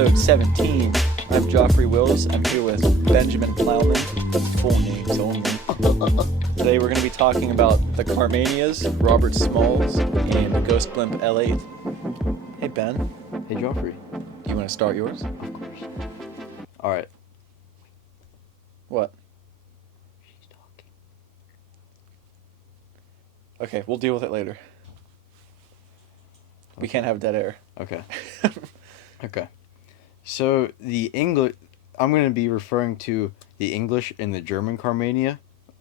episode 17. I'm Joffrey Wills. I'm here with Benjamin Plowman, full names only. Today we're going to be talking about the Carmanias, Robert Smalls, and Ghost Blimp L-8. Hey, Ben. Hey, Joffrey. Do you want to start yours? Of course. All right. What? She's talking. Okay, we'll deal with it later. We can't have dead air. Okay. Okay. So the English, I'm going to be referring to the English and the German Carmania.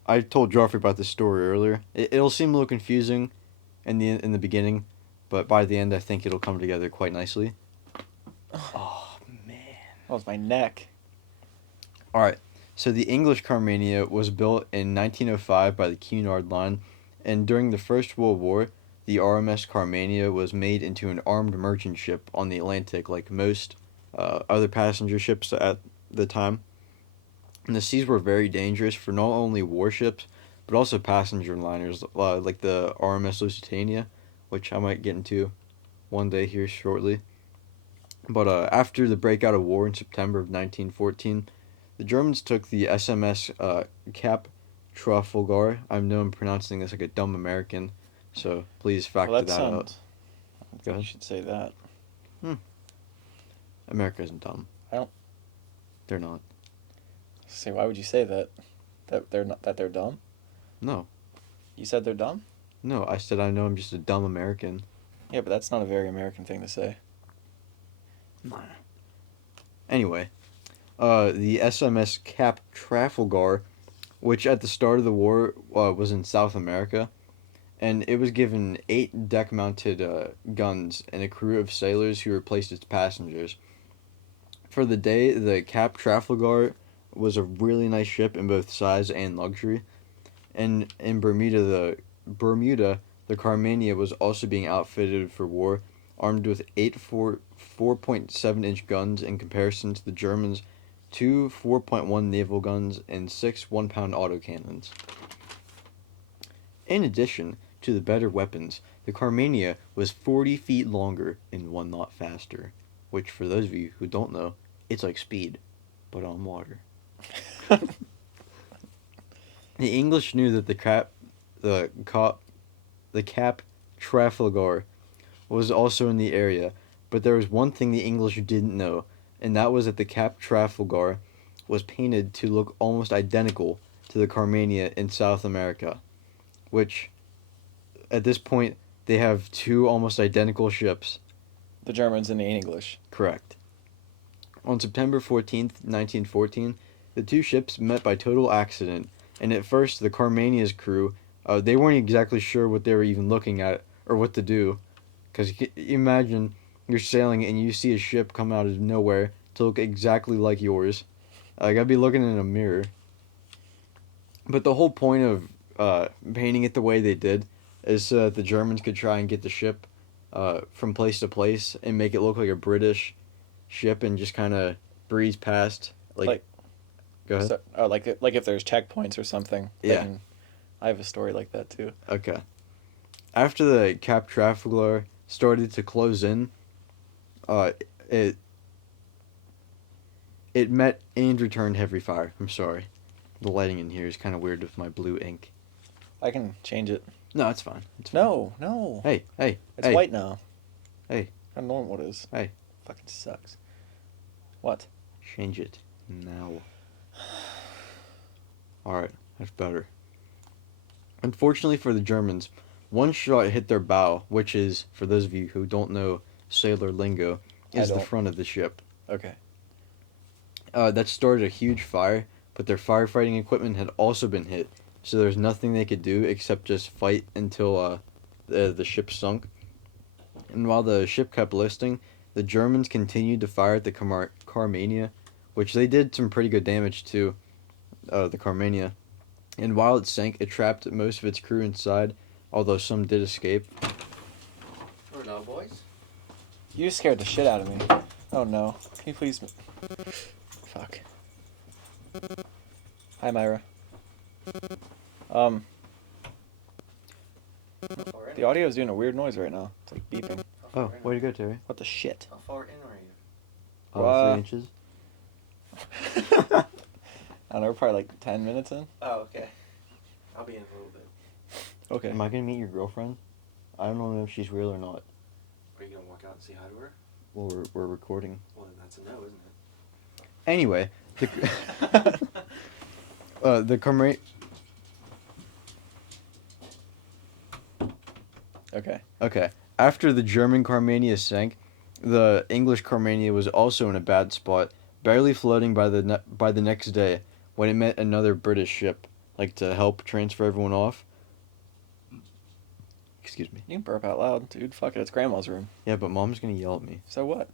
I told Joffrey about this story earlier. It'll seem a little confusing in the beginning, but by the end I think it'll come together quite nicely. Oh, man. That was my neck. All right. So the English Carmania was built in 1905 by the Cunard Line, and during the First World War, the RMS Carmania was made into an armed merchant ship on the Atlantic, like most other passenger ships at the time. And the seas were very dangerous for not only warships, but also passenger liners, like the RMS Lusitania, which I might get into one day here shortly. But after the breakout of war in September of 1914, the Germans took the SMS Cap Trafalgar. I know I'm pronouncing this like a dumb American, so please factor that out. I think you should say that. America isn't dumb. I don't. They're not. Say, why would you say that? That they're not. That they're dumb? No. You said they're dumb? No, I said I know I'm just a dumb American. Yeah, but that's not a very American thing to say. Anyway, the SMS Cap Trafalgar, which at the start of the war was in South America, and it was given 8 deck-mounted guns and a crew of sailors who replaced its passengers. For the day, the Cap Trafalgar was a really nice ship in both size and luxury, and in Bermuda, the Carmania was also being outfitted for war, armed with 8 4.7-inch guns in comparison to the Germans' 2 4.1 naval guns and 6 1-pound autocannons. In addition to the better weapons, the Carmania was 40 feet longer and 1 knot faster, which, for those of you who don't know, it's like speed, but on water. The English knew that the Cap Trafalgar was also in the area, but there was one thing the English didn't know, and that was that the Cap Trafalgar was painted to look almost identical to the Carmania in South America, which, at this point, they have 2 almost identical ships. The Germans and the English. Correct. On September 14th, 1914, the 2 ships met by total accident, and at first the Carmania's crew, they weren't exactly sure what they were even looking at or what to do, because imagine you're sailing and you see a ship come out of nowhere to look exactly like yours. Like, I'd be looking in a mirror. But the whole point of painting it the way they did is so that the Germans could try and get the ship from place to place and make it look like a British ship and just kind of breeze past. Like go ahead. So, like if there's checkpoints or something. Yeah. I have a story like that too. Okay. After the Cap Trafalgar started to close in, it met and returned heavy fire. I'm sorry. The lighting in here is kind of weird with my blue ink. I can change it. No, it's fine. It's fine. No. Hey. It's white now. Hey. I don't know what it is. Hey. Fucking sucks. What? Change it now. Alright, that's better. Unfortunately for the Germans, one shot hit their bow, which is, for those of you who don't know sailor lingo, is the front of the ship. Okay. That started a huge fire, but their firefighting equipment had also been hit, so there was nothing they could do except just fight until the ship sunk. And while the ship kept listing, the Germans continued to fire at the Carmania, which they did some pretty good damage to the Carmania. And while it sank, it trapped most of its crew inside, although some did escape. Oh no, boys. You just scared the shit out of me. Oh no. Can you please... Fuck. Hi, Myra. The audio is doing a weird noise right now. It's like beeping. Oh, way to go, Terry. What the shit? How far in are you? 3 inches. I don't know, we're probably like 10 minutes in. Oh, okay. I'll be in a little bit. Okay. Am I gonna meet your girlfriend? I don't know if she's real or not. Are you gonna walk out and say hi to her? Well, we're recording. Well, then that's a no, isn't it? Anyway, the Carmania. Okay. Okay. After the German Carmania sank, the English Carmania was also in a bad spot, barely floating by the next day when it met another British ship, like to help transfer everyone off. Excuse me. You can burp out loud, dude. Fuck it, it's grandma's room. Yeah, but Mom's gonna yell at me. So what?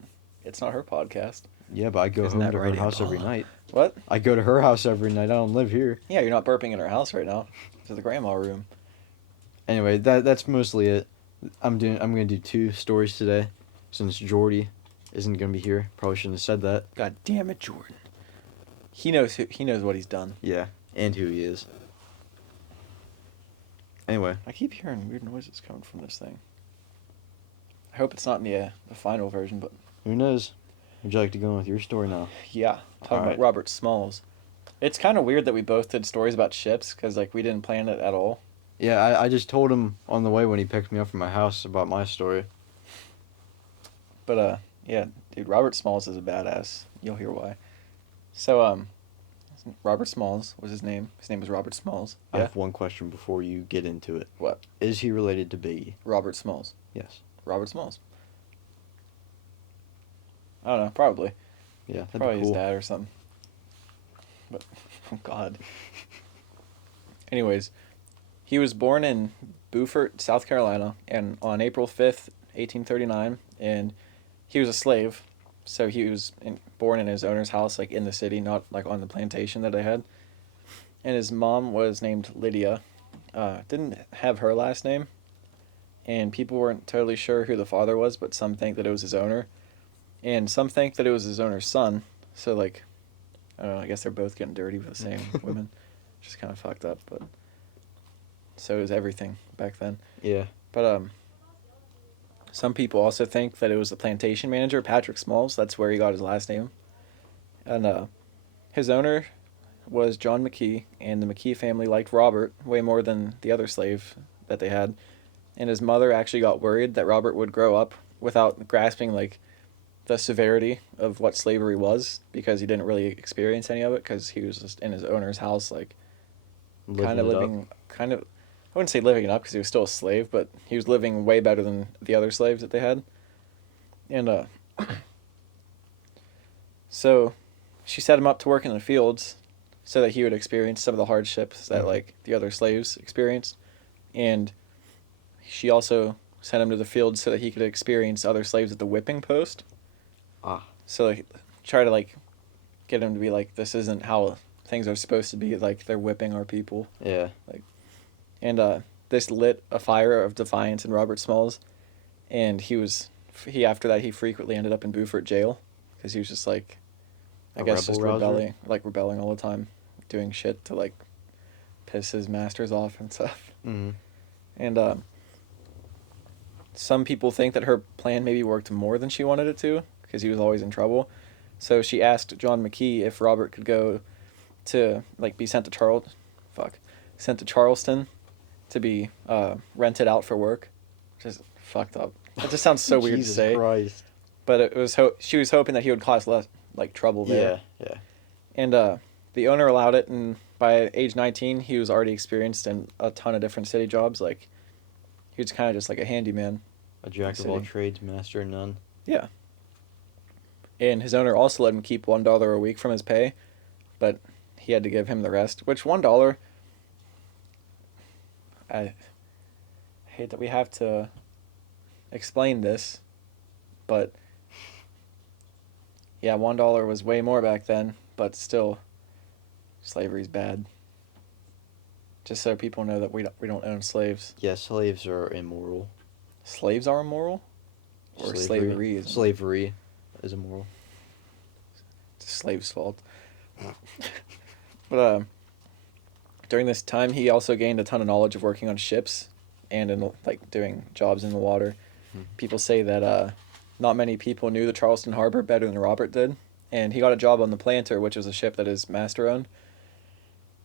It's not her podcast. Yeah, but I go Isn't home that to her right, house every Emma? night. What? I go to her house every night. I don't live here. Yeah, you're not burping in her house right now. It's the grandma room. Anyway, that's mostly it. I'm gonna do 2 stories today, since Jordy isn't gonna be here. Probably shouldn't have said that. God damn it, Jordan. He knows what he's done. Yeah, and who he is. Anyway, I keep hearing weird noises coming from this thing. I hope it's not in the final version, but who knows? Would you like to go on with your story now? yeah, talking Alright. about Robert Smalls. It's kind of weird that we both did stories about ships, because like we didn't plan it at all. Yeah, I just told him on the way when he picked me up from my house about my story. But yeah, dude, Robert Smalls is a badass. You'll hear why. So Robert Smalls was his name. His name was Robert Smalls. I Yeah. have one question before you get into it. What? Is he related to Biggie? Robert Smalls. Yes. Robert Smalls. I don't know. Probably. Yeah, that'd Probably be his cool. dad or something. But oh God. Anyways, he was born in Beaufort, South Carolina, and on April 5th, 1839, and he was a slave, so he was born in his owner's house, like in the city, not like on the plantation that they had. And his mom was named Lydia. Didn't have her last name, and people weren't totally sure who the father was, but some think that it was his owner, and some think that it was his owner's son. So like, I don't know, I guess they're both getting dirty with the same women, which is kind of fucked up, but so is everything back then. Yeah. But some people also think that it was the plantation manager, Patrick Smalls. That's where he got his last name. And his owner was John McKee, and the McKee family liked Robert way more than the other slave that they had. And his mother actually got worried that Robert would grow up without grasping like the severity of what slavery was, because he didn't really experience any of it, because he was just in his owner's house, like kind of living, I wouldn't say living it up because he was still a slave, but he was living way better than the other slaves that they had. And so she set him up to work in the fields so that he would experience some of the hardships that like the other slaves experienced. And she also sent him to the fields so that he could experience other slaves at the whipping post. So like, try to like get him to be like, this isn't how things are supposed to be, like they're whipping our people. Yeah. And this lit a fire of defiance in Robert Smalls, and after that he frequently ended up in Beaufort jail because he was just like, I guess just rebelling all the time, doing shit to like piss his masters off and stuff. Mm-hmm. And some people think that her plan maybe worked more than she wanted it to, because he was always in trouble. So she asked John McKee if Robert could go to like be sent to Charleston to be rented out for work, which is fucked up. It just sounds so weird to say. Jesus Christ. But it was she was hoping that he would cause less like trouble there. Yeah. And the owner allowed it, and by age 19, he was already experienced in a ton of different city jobs. Like, he was kind of just like a handyman. A jack of all trades, master of none. Yeah. And his owner also let him keep $1 a week from his pay, but he had to give him the rest, which $1, I hate that we have to explain this, but yeah, $1 was way more back then, but still, slavery's bad. Just so people know that we don't own slaves. Yeah, slaves are immoral. Slaves are immoral? Or slavery is immoral? Slavery is immoral. It's a slave's fault. But during this time, he also gained a ton of knowledge of working on ships and in like doing jobs in the water. People say that not many people knew the Charleston Harbor better than Robert did, and he got a job on the Planter, which was a ship that his master owned.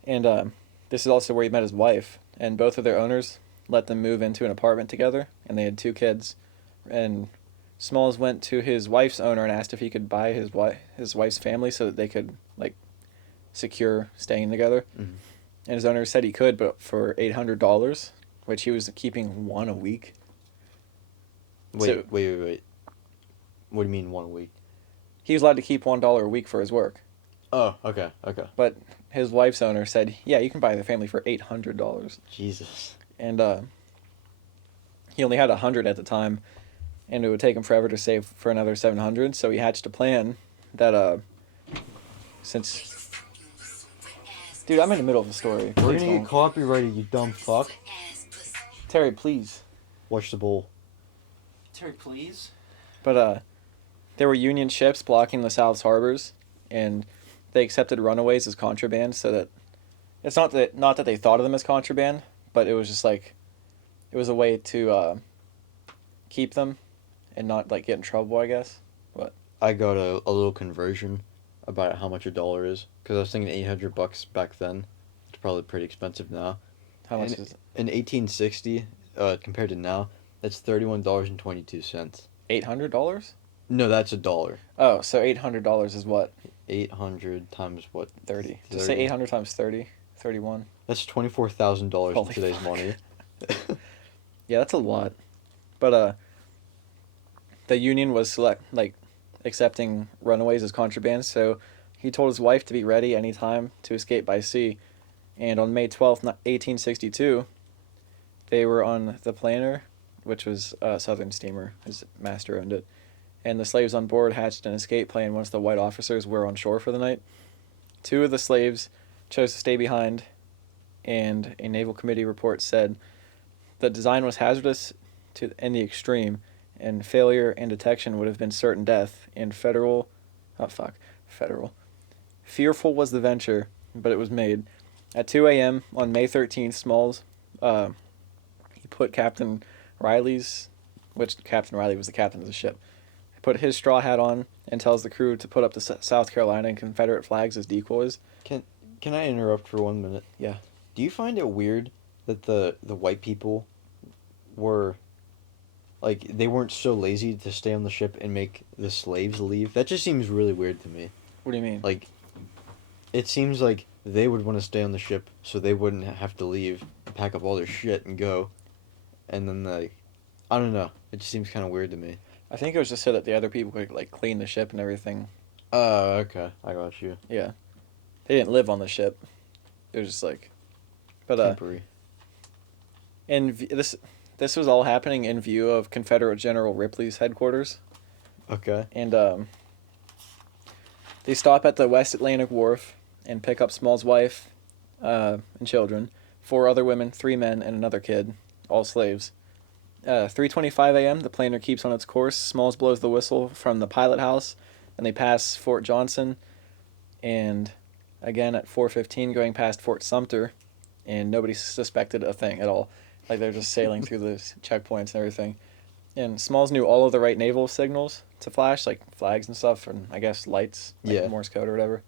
And this is also where he met his wife, and both of their owners let them move into an apartment together, and they had 2 kids. And Smalls went to his wife's owner and asked if he could buy his wife's family so that they could like secure staying together. Mhm. And his owner said he could, but for $800, which he was keeping 1 a week. Wait. What do you mean 1 week? He was allowed to keep $1 a week for his work. Oh, okay. But his wife's owner said, yeah, you can buy the family for $800. Jesus. And he only had 100 at the time, and it would take him forever to save for another 700. So he hatched a plan that since, dude, I'm in the middle of the story. We're Please gonna get don't. copyrighted, you dumb fuck. Terry, please. Watch the bowl. Terry, please. But there were Union ships blocking the South's harbors, and they accepted runaways as contraband. So that it's not that they thought of them as contraband, but it was just like it was a way to keep them and not like get in trouble, I guess. But I got a little conversion about how much $1 is, because I was thinking $800 back then. It's probably pretty expensive now. how much is it? In 1860, compared to now, that's $31.22. $800? No, that's $1. Oh, so $800 is what? 800 times what? 30. Just say 800 times 30. 31. That's $24,000 in Holy today's fuck. money. Yeah, that's a lot. But the Union was accepting runaways as contraband, so he told his wife to be ready anytime to escape by sea. And on May 12th, 1862, they were on the Planter, which was a southern steamer. His master owned it. And the slaves on board hatched an escape plan once the white officers were on shore for the night. 2 of the slaves chose to stay behind, and a Naval Committee report said the design was hazardous in the extreme, and failure and detection would have been certain death. And federal. Fearful was the venture, but it was made. At 2 a.m. on May 13th, Smalls, he put Captain Riley's, which Captain Riley was the captain of the ship, put his straw hat on and tells the crew to put up the South Carolina and Confederate flags as decoys. Can I interrupt for 1 minute? Yeah. Do you find it weird that the white people were, like, they weren't so lazy to stay on the ship and make the slaves leave? That just seems really weird to me. What do you mean? Like, it seems like they would want to stay on the ship so they wouldn't have to leave and pack up all their shit and go. And then, like, I don't know. It just seems kind of weird to me. I think it was just so that the other people could like clean the ship and everything. Oh, okay. I got you. Yeah. They didn't live on the ship. It was just like, but Temporary. and this was all happening in view of Confederate General Ripley's headquarters. Okay. And they stop at the West Atlantic Wharf and pick up Small's wife and children, 4 other women, 3 men, and another kid, all slaves. 3:25 a.m. the Planter keeps on its course. Smalls blows the whistle from the pilot house, and they pass Fort Johnson, and again at 4:15 going past Fort Sumter, and nobody suspected a thing at all. Like they're just sailing through the checkpoints and everything. And Smalls knew all of the right naval signals to flash, like flags and stuff, and I guess lights, like Yeah. Morse code or whatever.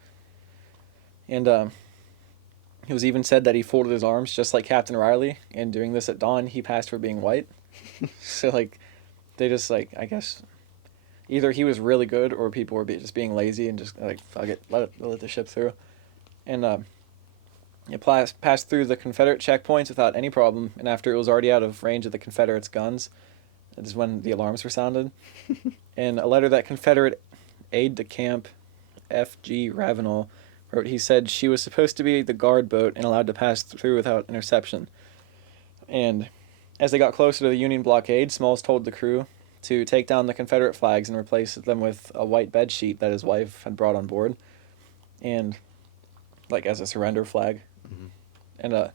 And it was even said that he folded his arms just like Captain Riley, and doing this at dawn, he passed for being white. So, like, they just, like, I guess, either he was really good or people were just being lazy and just, like, fuck it, let the ship through. And it passed through the Confederate checkpoints without any problem, and after it was already out of range of the Confederates' guns, that is when the alarms were sounded. And a letter that Confederate aide-de-camp F.G. Ravenel wrote, he said she was supposed to be the guard boat and allowed to pass through without interception. And as they got closer to the Union blockade, Smalls told the crew to take down the Confederate flags and replace them with a white bed sheet that his wife had brought on board, and like as a surrender flag. Mm-hmm. And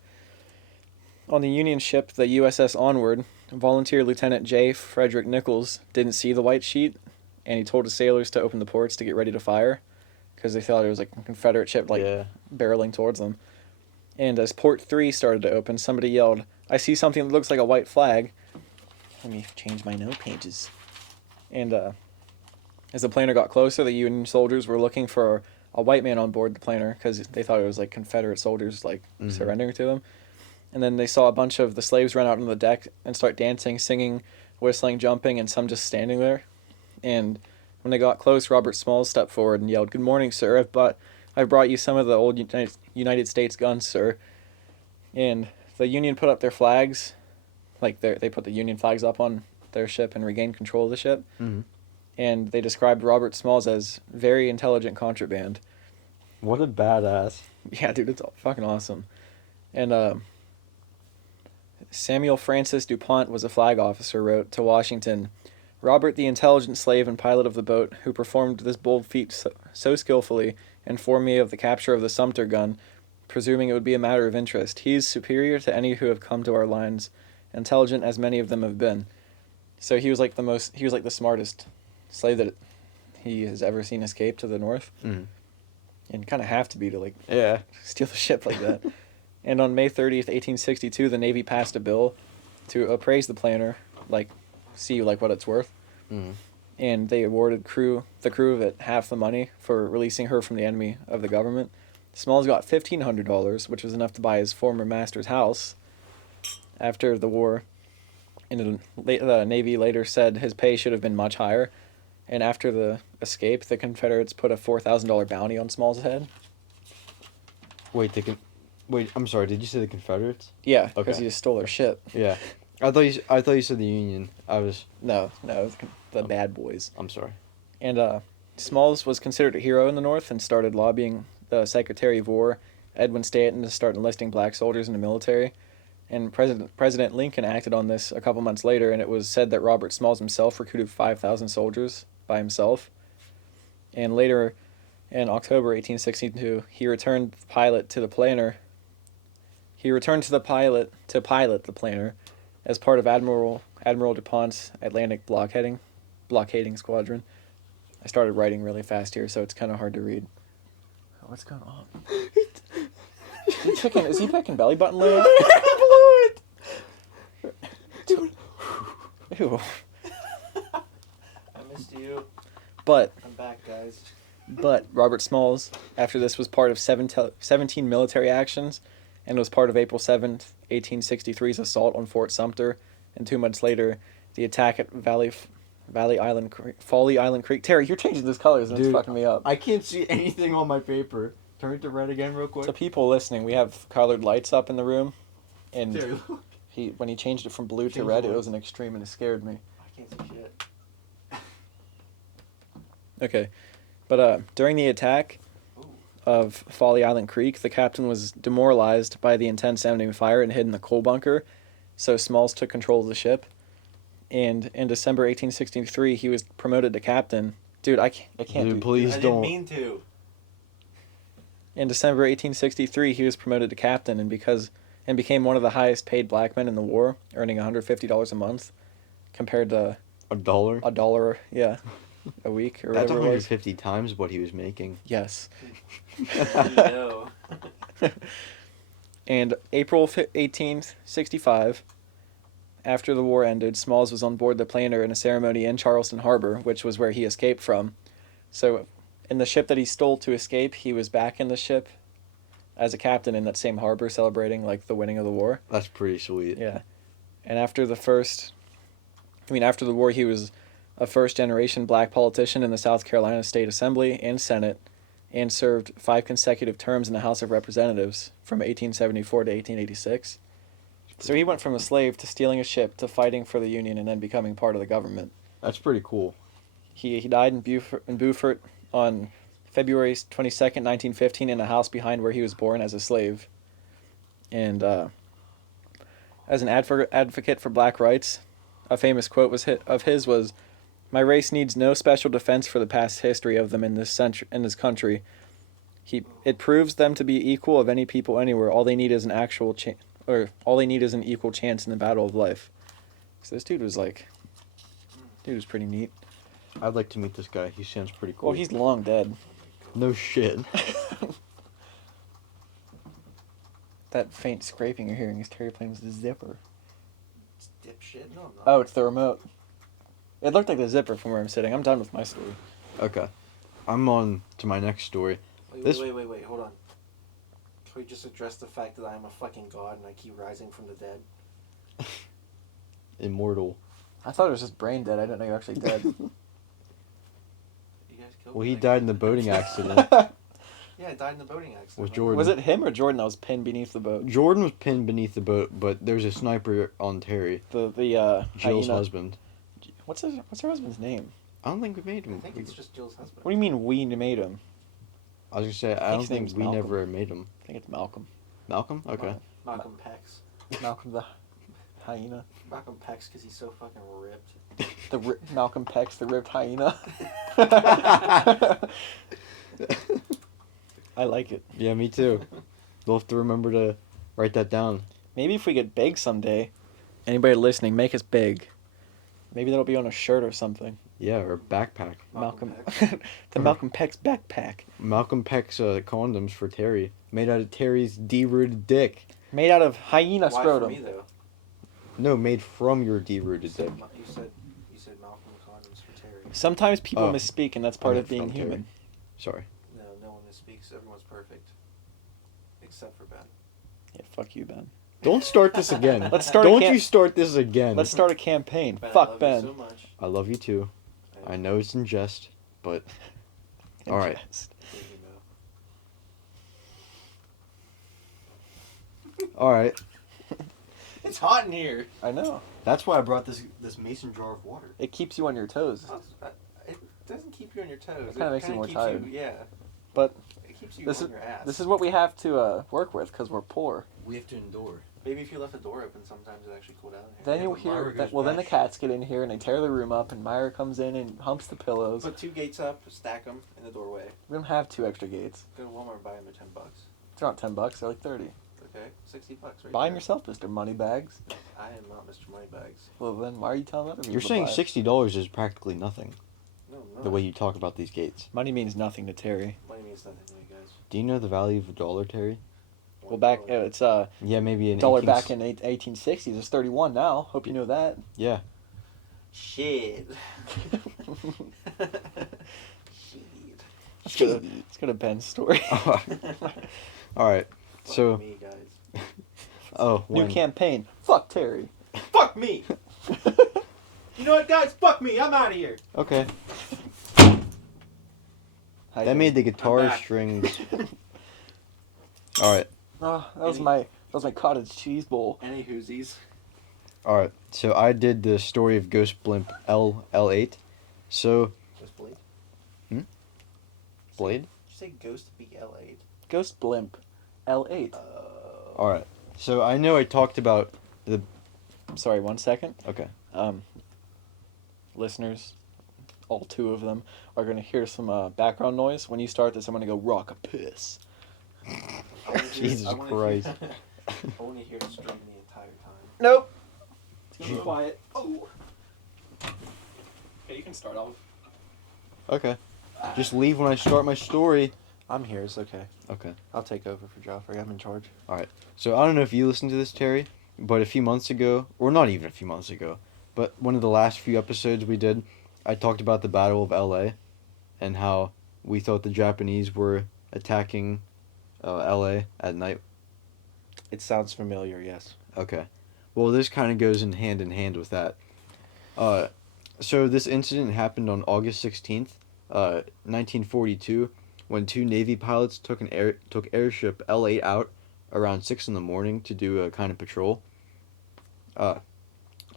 on the Union ship, the USS Onward, Volunteer Lieutenant J. Frederick Nichols didn't see the white sheet, and he told his sailors to open the ports to get ready to fire, because they thought it was like a Confederate ship barreling towards them. And as Port 3 started to open, somebody yelled, "I see something that looks like a white flag." Let me change my note pages. And as the planer got closer, the Union soldiers were looking for a white man on board the planer because they thought it was like Confederate soldiers like surrendering to them. And then they saw a bunch of the slaves run out on the deck and start dancing, singing, whistling, jumping, and some just standing there. And when they got close, Robert Smalls stepped forward and yelled, "Good morning, sir. I've brought you some of the old United States guns, sir." And the Union put up their flags, like they put the Union flags up on their ship and regained control of the ship. Mm-hmm. And they described Robert Smalls as very intelligent contraband. What a badass. Yeah, dude, it's fucking awesome. And Samuel Francis DuPont was a flag officer, wrote to Washington, "Robert, the intelligent slave and pilot of the boat, who performed this bold feat so skillfully, informed me of the capture of the Sumter gun, presuming it would be a matter of interest. He is superior to any who have come to our lines, intelligent as many of them have been." So he was like the smartest slave that he has ever seen escape to the North. Mm. And kind of have to be to like Yeah. steal the ship like that. And on May 30th, 1862, the Navy passed a bill to appraise the planer, like see like what it's worth. Mm. And they awarded the crew of it half the money for releasing her from the enemy of the government. Smalls got $1,500, which was enough to buy his former master's house after the war. And the Navy later said his pay should have been much higher. And after the escape, the Confederates put a $4,000 bounty on Smalls' head. Wait, I'm sorry. Did you say the Confederates? Yeah, because Okay. he just stole their ship. Yeah. I thought you said the Union. No, the bad boys. I'm sorry. And Smalls was considered a hero in the North and started lobbying the Secretary of War, Edwin Stanton, to start enlisting black soldiers in the military. And President Lincoln acted on this a couple months later, and it was said that Robert Smalls himself recruited 5,000 soldiers by himself. And later, in October 1862, he returned the pilot to the planer. He returned to the pilot to pilot the planer as part of Admiral DuPont's Atlantic blockading squadron. I started writing really fast here, so it's kind of hard to read. What's going on? Is he picking belly button later? I blew it! Dude. Ew. I missed you. But I'm back, guys. Robert Smalls, after this, was part of 17 military actions and was part of April 7th, 1863's assault on Fort Sumter, and 2 months later, the attack at Folly Island Creek. Terry, you're changing those colors and Dude, it's fucking me up. I can't see anything on my paper. Turn it to red again real quick. To people listening, we have colored lights up in the room, and Terry, look. when he changed it from blue to Change red, the it light. was an extreme and it scared me. I can't see shit. Okay, but during the attack Ooh. of Folly Island Creek, the captain was demoralized by the intense enemy fire and hid in the coal bunker, so Smalls took control of the ship. And in December 1863, he was promoted to captain. Dude, I can't Dude, do. please I don't. didn't mean to. In December 1863, he was promoted to captain and became one of the highest paid black men in the war, earning $150 a month, compared to $1? $1, yeah, a week or That's whatever it was. 150 times what he was making. Yes. No. And April 18th, 65, after the war ended, Smalls was on board the planer in a ceremony in Charleston Harbor, which was where he escaped from. So, in the ship that he stole to escape, he was back in the ship as a captain in that same harbor, celebrating like the winning of the war. That's pretty sweet. Yeah. And after the war, he was a first-generation black politician in the South Carolina State Assembly and Senate, and served 5 consecutive terms in the House of Representatives from 1874 to 1886. So he went from a slave to stealing a ship to fighting for the Union and then becoming part of the government. That's pretty cool. He died in Beaufort on February 22nd, 1915, in a house behind where he was born as a slave. And as an advocate for black rights, a famous quote of his was, "My race needs no special defense for the past history of them in this country. It proves them to be equal of any people anywhere. All they need is an equal chance in the battle of life." So this dude was pretty neat. I'd like to meet this guy. He sounds pretty cool. Well, he's long dead. No shit. That faint scraping you're hearing is Terry playing with the zipper. It's dipshit. No, I'm not. Oh, it's the remote. It looked like the zipper from where I'm sitting. I'm done with my story. Okay. I'm on to my next story. Wait, This- wait, hold on. Can we just address the fact that I am a fucking god and I keep rising from the dead? Immortal. I thought it was just brain dead. I didn't know you were actually dead. You guys killed Well, me. he like- died in the boating accident. Yeah, I died in the boating accident. With man. Jordan. Was it him or Jordan that was pinned beneath the boat? Jordan was pinned beneath the boat, but there's a sniper on Terry, The Jill's hyena. husband. What's her husband's name? I don't think we made I him. think it's just Jill's husband. What do you mean we made him? I was gonna say, I think don't his think name's we Malcolm. never made him. I think it's Malcolm. Malcolm? Okay. Malcolm Pex. Malcolm the hyena. Malcolm Pex because he's so fucking ripped. Malcolm Pex, the ripped hyena. I like it. Yeah, me too. We'll have to remember to write that down. Maybe if we get big someday, anybody listening, make us big. Maybe that'll be on a shirt or something. Yeah, or backpack. Malcolm The Malcolm Pex backpack. Malcolm Peck's condoms for Terry, made out of Terry's deep-rooted dick. Made out of hyena Why scrotum. for me though? No, made from your You deep-rooted dick. said Malcolm condoms for Terry. Sometimes people Oh. misspeak, and that's part I of meant being from Terry. human. Sorry. No one misspeaks. Everyone's perfect, except for Ben. Yeah, fuck you, Ben. Don't start this again. Let's start a Don't camp- you start this again. Let's start a campaign. Ben, I Fuck love Ben. You so much. I love you too. I know it's in jest, but all right. Ingest. You know. All right. It's hot in here. I know. That's why I brought this mason jar of water. It keeps you on your toes. It doesn't keep you on your toes. It kinda makes you more keeps tired. Yeah. But It keeps you this on is- your ass. This is what we have to work with because we're poor. We have to endure. Maybe if you left the door open, sometimes it actually cool down in here. Then Yeah, you'll but Myra hear. goes Then the batshit. cats get in here and they tear the room up, and Myra comes in and humps the pillows. Put 2 gates up, stack them in the doorway. We don't have 2 extra gates. Go to Walmart and buy them at $10. They're not $10. They're like 30. Okay, $60 right Buy them there. yourself, Mr. Moneybags. I am not Mr. Moneybags. Well, then why are you telling other people? You're to saying buy? $60 is practically nothing. No, I'm not. The way you talk about these gates. Money means nothing to Terry. Money means nothing to me, guys. Do you know the value of a dollar, Terry? Well, back it's Yeah, maybe in dollar 18 back in 1860s. It's 31 now. Hope you know that. Yeah. Shit. Let's go to Ben's story. All right. Fuck So, me, guys. oh, New when? campaign. Fuck Terry. Fuck me. You know what, guys? Fuck me. I'm out of here. Okay. Hi, That made the I'm guitar back. strings. All right. Oh, that was my cottage cheese bowl. Any whoosies? All right. So I did the story of Ghost Blimp L-8. So, Ghost Blade? Blade? Did you say Ghost BL8? Ghost Blimp L-8. All right. So I know I talked about the. Sorry, 1 second. Okay. Listeners, all 2 of them, are going to hear some background noise. When you start this, I'm going to go rock a piss. Jesus Christ. I want to hear it strum the entire time. Nope. It's going to be quiet. Oh. Okay, you can start off. Okay. Just leave when I start my story. I'm here. It's okay. Okay. I'll take over for Joffrey. I'm in charge. So I don't know if you listened to this, Terry, but a few months ago, or not even a few months ago, but one of the last few episodes we did, I talked about the Battle of LA and how we thought the Japanese were attacking LA at night. It sounds familiar, yes. Okay. Well, this kind of goes in hand with that. So this incident happened on August 16th, 1942, when 2 Navy pilots took airship L-8 out around 6 in the morning to do a kind of patrol.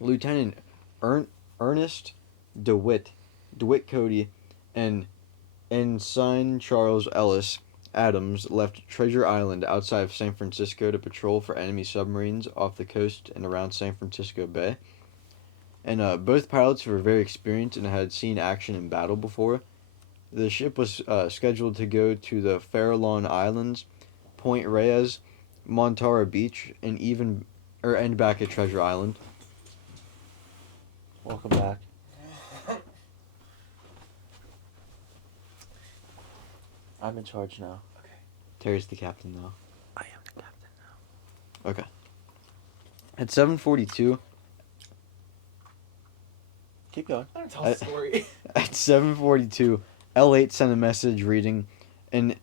Lieutenant Ernest DeWitt Cody and Ensign Charles Ellis Adams left Treasure Island outside of San Francisco to patrol for enemy submarines off the coast and around San Francisco Bay. And both pilots were very experienced and had seen action in battle before. The ship was scheduled to go to the Farallon Islands, Point Reyes, Montara Beach, and end back at Treasure Island. Welcome back. I'm in charge now. Terry's the captain now. I am the captain now. Okay. At 7:42. Keep going. I don't tell the story. At 7:42, L8 sent a message reading, "Am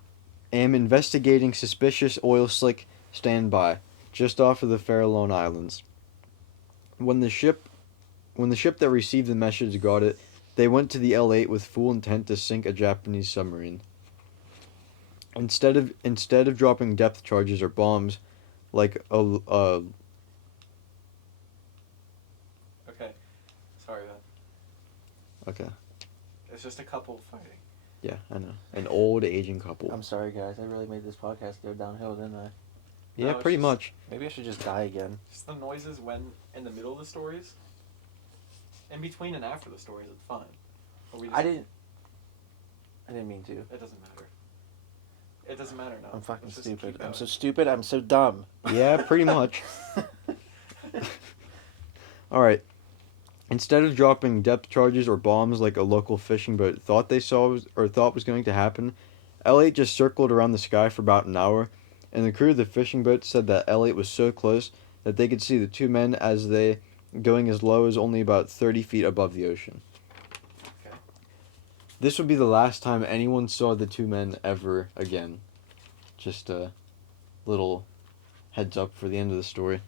investigating suspicious oil slick. Stand by, just off of the Farallon Islands." When the ship that received the message got it, they went to the L8 with full intent to sink a Japanese submarine. Instead of dropping depth charges or bombs, like Okay. Sorry, man. okay, It's just a couple fighting. yeah, I know, an old aging couple. I'm sorry, guys. I really made this podcast go downhill, didn't I? Yeah, No, it's pretty just- much. Maybe I should just die again. Just the noises when in the middle of the stories. In between and after the stories, it's fine. But we just, I didn't mean to. It doesn't matter. It doesn't matter now. I'm fucking Let's just stupid. keep I'm going. so stupid. I'm so dumb. Yeah, pretty much. All right. Instead of dropping depth charges or bombs like a local fishing boat thought was going to happen, L8 just circled around the sky for about an hour, and the crew of the fishing boat said that L8 was so close that they could see the two men as they going as low as only about 30 feet above the ocean. Okay. This would be the last time anyone saw the two men ever again. Just a little heads up for the end of the story.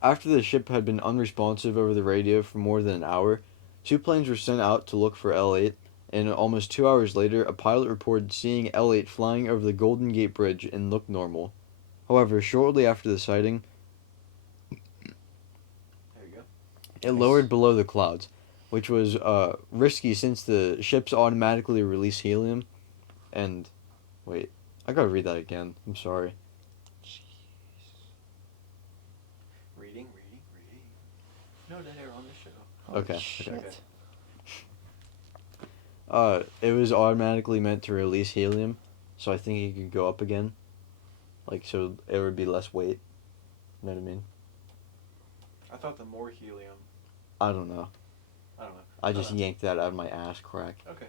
After the ship had been unresponsive over the radio for more than an hour, 2 planes were sent out to look for L8, and almost 2 hours later, a pilot reported seeing L8 flying over the Golden Gate Bridge and looked normal. However, shortly after the sighting, There you go. it lowered below the clouds, which was risky since the ships automatically release helium. And, wait, I gotta read that again. I'm sorry. Reading. No dead air on the show. Okay, Shit. okay. It was automatically meant to release helium, so I think it could go up again. Like, so it would be less weight. You know what I mean? I thought the more helium. I don't know. I don't know. I just yanked that out of my ass crack. Okay.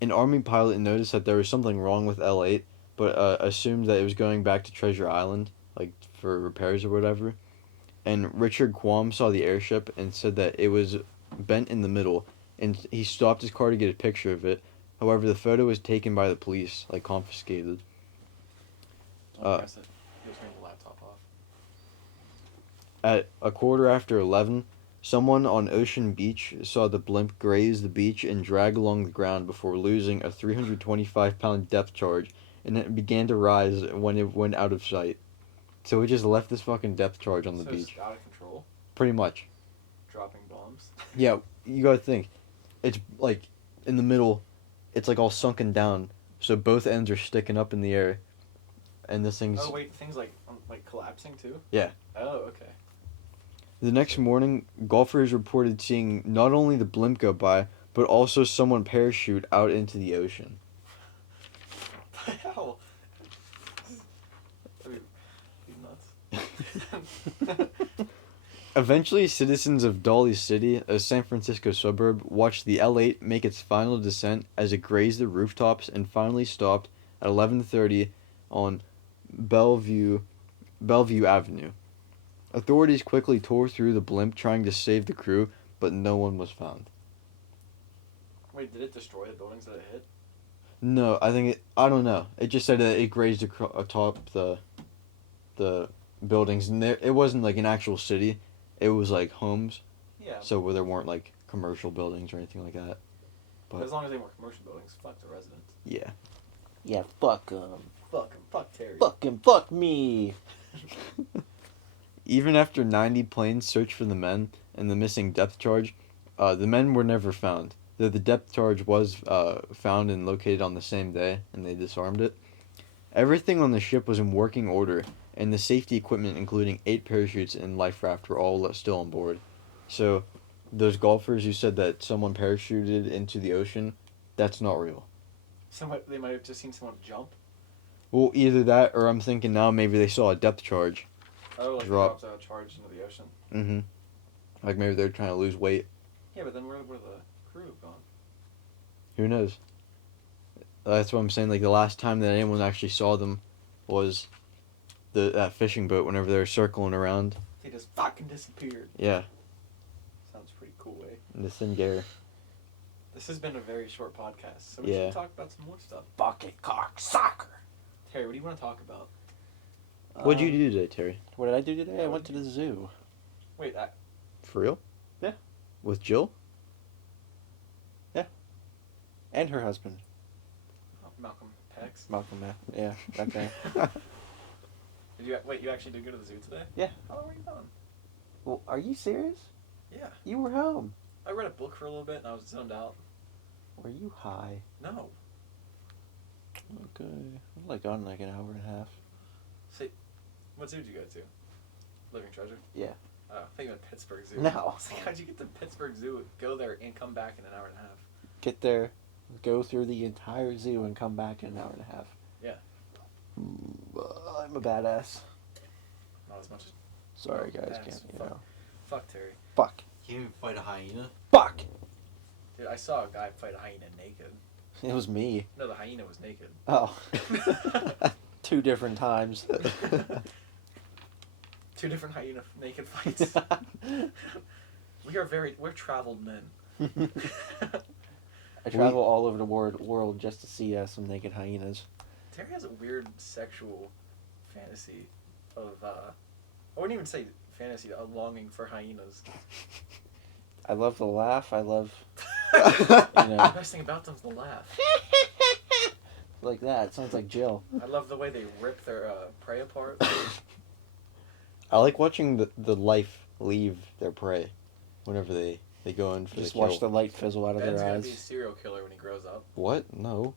An Army pilot noticed that there was something wrong with L8, but assumed that it was going back to Treasure Island, like, for repairs or whatever. And Richard Quam saw the airship and said that it was bent in the middle, and he stopped his car to get a picture of it. However, the photo was taken by the police, like confiscated. I'll press it. He'll turn the laptop off. At 11:15, someone on Ocean Beach saw the blimp graze the beach and drag along the ground before losing a 325-pound depth charge, and it began to rise when it went out of sight. So we just left this fucking depth charge on the So beach. it's out of control. Pretty much. Dropping bombs. Yeah, you gotta think. It's like in the middle, it's like all sunken down, so both ends are sticking up in the air, and this thing's. Oh wait, things like collapsing too. Yeah. Oh okay. The next morning, golfers reported seeing not only the blimp go by, but also someone parachute out into the ocean. What the hell? I mean, you nuts. Eventually, citizens of Dawley City, a San Francisco suburb, watched the L8 make its final descent as it grazed the rooftops and finally stopped at 11:30 on Bellevue Avenue. Authorities quickly tore through the blimp trying to save the crew, but no one was found. Wait, did it destroy the buildings that it hit? No, I don't know. It just said that it grazed atop the buildings, and it wasn't like an actual city. It was like homes, Yeah. so where there weren't like commercial buildings or anything like that. But as long as they weren't commercial buildings, fuck the residents. Yeah. Yeah, fuck 'em. Fuck 'em. Fuck Terry. Fuck 'em. Fuck me. Even after 90 planes searched for the men and the missing depth charge, the men were never found. Though the depth charge was found and located on the same day, and they disarmed it. Everything on the ship was in working order, and the safety equipment, including 8 parachutes and life raft, were all still on board. So, those golfers who said that someone parachuted into the ocean, that's not real. They might have just seen someone jump. Well, either that, or I'm thinking now maybe they saw a depth charge. Oh, like Drop. drops out charge into the ocean. Mm-hmm. Like maybe they're trying to lose weight. Yeah, but then where the crew gone? Who knows? That's what I'm saying. Like the last time that anyone actually saw them was that fishing boat whenever they were circling around. They just fucking disappeared. Yeah. Sounds pretty cool way. The Singer. This has been a very short podcast, so we Yeah. should talk about some more stuff. Bucket cock soccer. Terry, what do you want to talk about? What'd you do today, Terry? What did I do today? I went to the zoo. Wait, For real? Yeah. With Jill? And her husband. Malcolm Pex. Malcolm, yeah, that guy. You actually did go to the zoo today? Yeah. How long were you gone? Well, are you serious? Yeah. You were home. I read a book for a little bit and I was zoned out. Were you high? No. Okay. I'm like gone like an hour and a half. See, what zoo did you go to? Living Treasure? Yeah. Oh, I think about Pittsburgh Zoo. No. I was like, how'd you get to Pittsburgh Zoo, go there, and come back in an hour and a half? Get there, go through the entire zoo, and come back in an hour and a half. Yeah. I'm a badass. Not as much as... Sorry, guys, Badass. can't, you Fuck. know. Fuck, Terry. Fuck. Can't even fight a hyena. Fuck! Dude, I saw a guy fight a hyena naked. It was me. No, the hyena was naked. Oh. 2 different times. 2 different hyena naked fights. We're traveled men. I travel all over the world just to see some naked hyenas. Terry has a weird sexual fantasy of, I wouldn't even say fantasy, a longing for hyenas. I love the laugh. I love, The you know, best thing about them is the laugh. like that. It sounds like Jill. I love the way they rip their prey apart. I like watching the life leave their prey whenever they go in for Just the kill. watch the light fizzle out of Ben's their gonna be a eyes. serial killer when he grows up. What? No.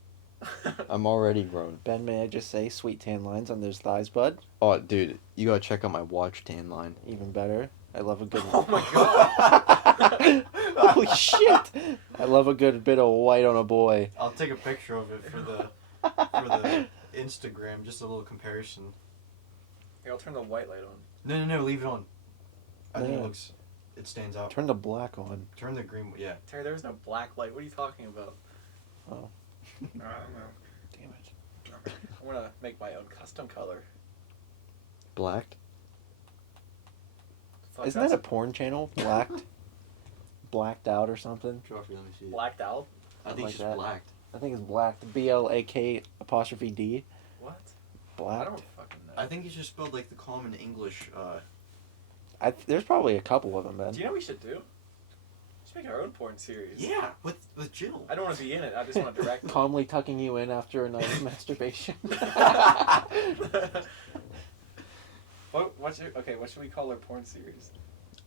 I'm already grown. Ben, may I just say, sweet tan lines on those thighs, bud? Oh, dude, you gotta check out my watch tan line. Even better. I love a good... Oh my god! Holy shit! I love a good bit of white on a boy. I'll take a picture of it for the Instagram, just a little comparison. Here, I'll turn the white light on. No, leave it on. I think No. it stands out. Turn the black on. Turn the green, yeah. Terry, there was no black light. What are you talking about? Oh. I don't know. Damn it. I want to make my own custom color. Blacked? Fuck, Isn't that's that a porn channel? Blacked? Blacked out or something? Trophy, let me see it. blacked out? I think think it's it's just just blacked. I think it's blacked. BLAK''D. What? I Blacked. don't fucking know. I think it's just spelled like the common English, There's probably a couple of them, Ben. Do you know what we should do? We should make our own porn series. Yeah, with Jill. I don't want to be in it. I just want to direct it. Calmly tucking you in after a night of masturbation. What should we call our porn series?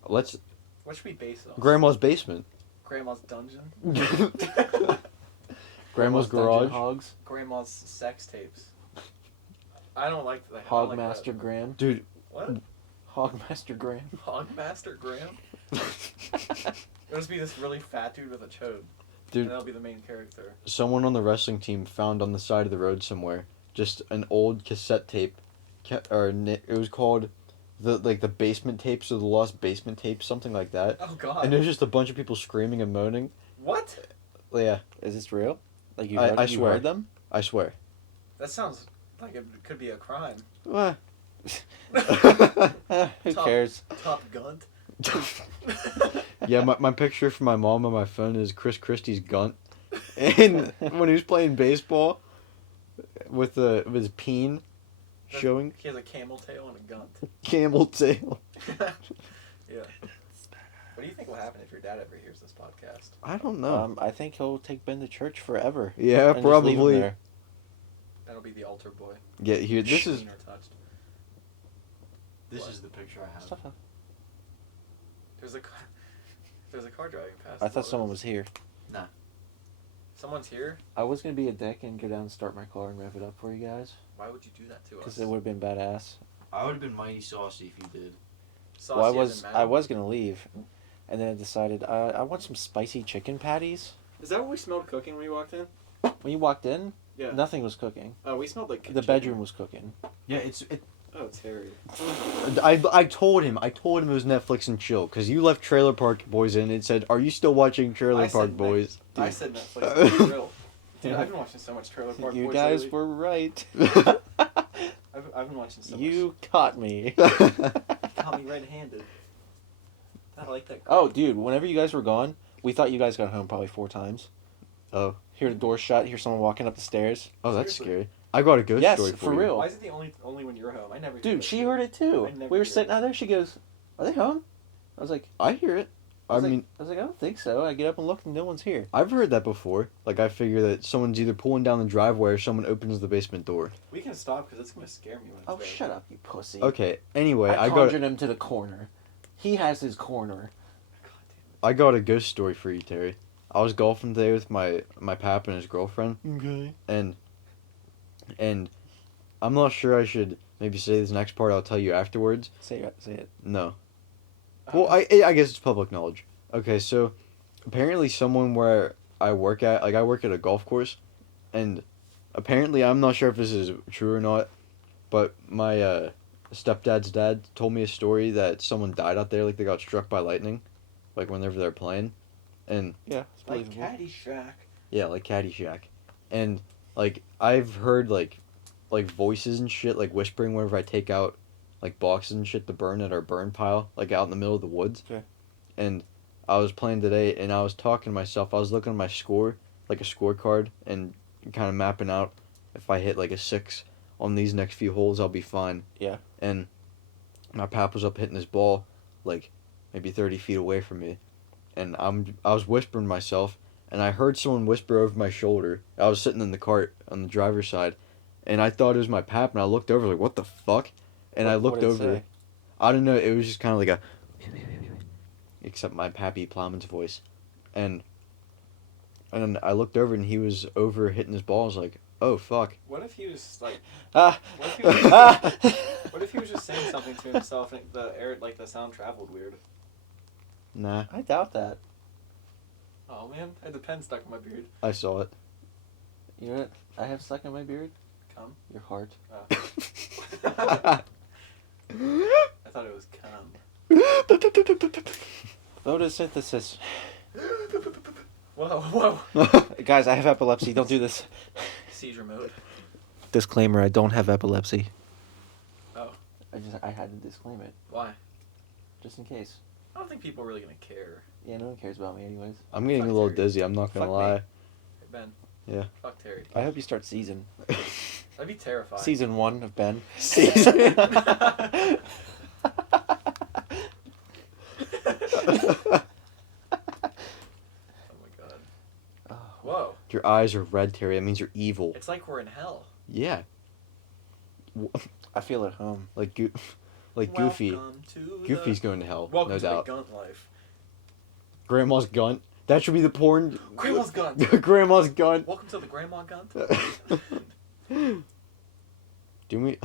Let's... What should we base it on? Grandma's basement. Grandma's dungeon? Grandma's Dungeon garage. Hogs. Grandma's sex tapes? I don't like that. Hogmaster Graham. Dude, What? Hogmaster Graham. Hogmaster Graham? It'll just be this really fat dude with a chode. Dude. And that'll be the main character. someone on the wrestling team found on the side of the road somewhere just an old cassette tape, it was called the basement tapes or the lost basement tapes, something like that. Oh god. And there's just a bunch of people screaming and moaning. What? Yeah, Is this real? Like you I heard, you swear. heard them? I swear. That sounds like it could be a crime. What? Who cares? Top Gun. Yeah, my picture for my mom on my phone is Chris Christie's gunt, and when he was playing baseball with his peen showing He has a camel tail and a gun. camel tail. Yeah. What do you think will happen if your dad ever hears this podcast? I don't know. I think he'll take Ben to church forever. Yeah, and just leave him probably. there. That'll be the altar boy. Yeah, here. This is Seen or touched. What? the picture I Stuff. There's a car driving past. I thought someone was here. Someone's here? I was gonna be a dick and go down and start my car and rev it up for you guys. Why would you do that to us? Because it would have been badass. I would have been mighty saucy if you did. Saucy Well, as in I Madden? was gonna leave, and then I decided I want some spicy chicken patties. Is that what we smelled cooking when we walked in? When you walked in, Yeah. nothing was cooking. Oh, we smelled like The bedroom was cooking. Yeah, it. Oh, Terry. I told him it was Netflix and chill because you left Trailer Park Boys in and it said, "Are you still watching Trailer Park Boys?" I said Netflix. Be real. Dude, I've been watching so much Trailer Park You Boys guys lately. were right. I've been watching so You caught me. much. Caught me red-handed. I like that. Oh, dude, whenever you guys were gone, we thought you guys got home probably 4 times. Oh. Hear the door shut, hear someone walking up the stairs. Oh, that's Seriously? scary. I got a ghost Yes, story for you. real. Why is it the only when you're home? I never. hear Dude, that she shit. heard it too. I never We were hear sitting it. out there, she goes, "Are they home?" I was like, I hear it. I mean, I don't think so. I get up and look and no one's here. I've heard that before. Like, I figure that someone's either pulling down the driveway or someone opens the basement door. We can stop because it's gonna scare me when it's Oh, dark. shut up, you pussy. Okay, anyway, I I got conjured him to the corner. He has his corner. God damn I got a ghost story for you, Terry. I was golfing today with my pap and his girlfriend, Okay. and I'm not sure I should maybe say this next part. I'll tell you afterwards. Say it. No. it. Well, I guess it's public knowledge. Okay, so apparently someone where I work at, like I work at a golf course, and apparently I'm not sure if this is true or not, but my stepdad's dad told me a story that someone died out there, like they got struck by lightning, like whenever they're playing, and Yeah, it's like believable. Caddyshack. yeah, like Caddyshack, and like I've heard like voices and shit like whispering whenever I take out like boxes and shit to burn at our burn pile, like out in the middle of the woods. Okay. And I was playing today, and I was talking to myself. I was looking at my score, like a scorecard, and kind of mapping out if I hit like a 6 on these next few holes, I'll be fine. Yeah. And my pap was up hitting his ball, like maybe 30 feet away from me, and I was whispering to myself, and I heard someone whisper over my shoulder. I was sitting in the cart on the driver's side, and I thought it was my pap, and I looked over like, what the fuck? And I looked What did it over. say? I don't know. It was just kind of like a, except my Pappy Plowman's voice, and then I looked over and he was over hitting his balls like, oh fuck. What if he was like? Ah. What if he was, what if he was just saying something to himself and the sound traveled weird? Nah, I doubt that. Oh man, I had the pen stuck in my beard. I saw it. You know what I have stuck in my beard? Cum. Your heart. I thought it was cum. Photosynthesis. Whoa. Guys, I have epilepsy. Don't do this. Seizure mode. Disclaimer, I don't have epilepsy. Oh. I had to disclaim it. Why? Just in case. I don't think people are really gonna care. Yeah, no one cares about me anyways. I'm getting Fuck a little Terry. dizzy. I'm not gonna Fuck lie. me. Hey, Ben. Yeah. Fuck Terry. I hope you start season. I'd be terrified. Season 1 of Ben. Oh my god. Oh. Whoa. Your eyes are red, Terry. That means you're evil. It's like we're in hell. Yeah. I feel at home. Like Goofy. Welcome to Goofy's going to hell, Welcome no to doubt. the Gunt life. Grandma's Gunt. That should be the porn. Grandma's Gunt. Grandma's Gunt. Welcome to the Grandma Gunt. Do we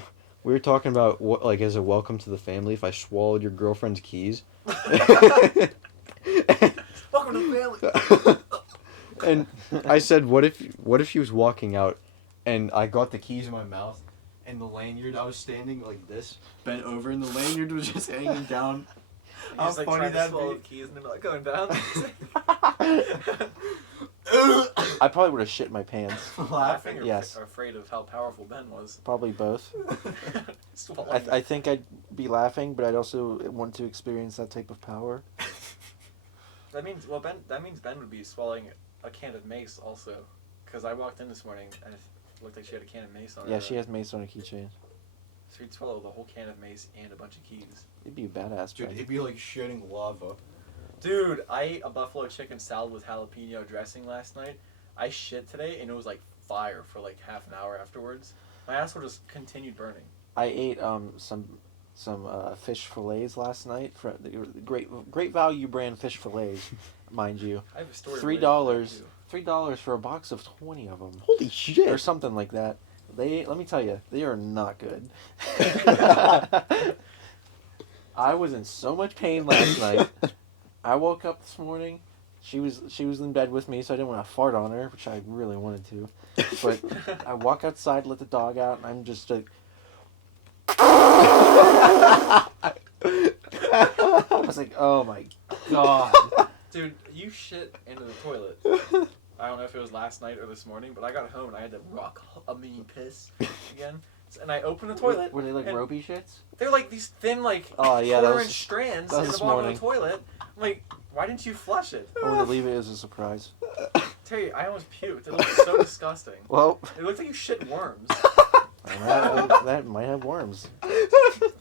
were talking about what, like, as a welcome to the family, if I swallowed your girlfriend's keys. Welcome to the family. And I said, what if she was walking out, and I got the keys in my mouth, and the lanyard, I was standing like this, bent over, and the lanyard was just hanging down. How How funny funny that that'd swallow be. the keys and they're like going down. I probably would have shit my pants. Laughing or, Yes. or afraid of how powerful Ben was. Probably both. Swallowing I think I'd be laughing, but I'd also want to experience that type of power. That means Ben would be swallowing a can of mace also, because I walked in this morning and it looked like she had a can of mace on her. Yeah, she has mace on her keychain. So he'd swallow the whole can of mace and a bunch of keys. It'd be a badass. Dude, Ben. it'd be like shitting lava. Dude, I ate a buffalo chicken salad with jalapeno dressing last night. I shit today and it was like fire for like half an hour afterwards. My asshole just continued burning. I ate some fish fillets last night for the great value brand fish fillets, mind you. I have a story. $3. $3 for a box of 20 of them, Holy or shit! something like that. Let me tell you, they are not good. I was in so much pain last night. I woke up this morning. She was in bed with me, so I didn't want to fart on her, which I really wanted to. But I walk outside, let the dog out, and I'm just like. I was like, oh my god. Dude, you shit into the toilet. I don't know if it was last night or this morning, but I got home and I had to rock a mini piss again. And I opened the toilet. Were they like and ropey shits? They're like these thin, like, Oh, yeah, that was quarter-inch strands that was in the this bottom morning. of the toilet. Like, why didn't you flush it? I want to leave it as a surprise. Terry, I almost puked. It looked so disgusting. Well, It looked like you shit worms that might have worms.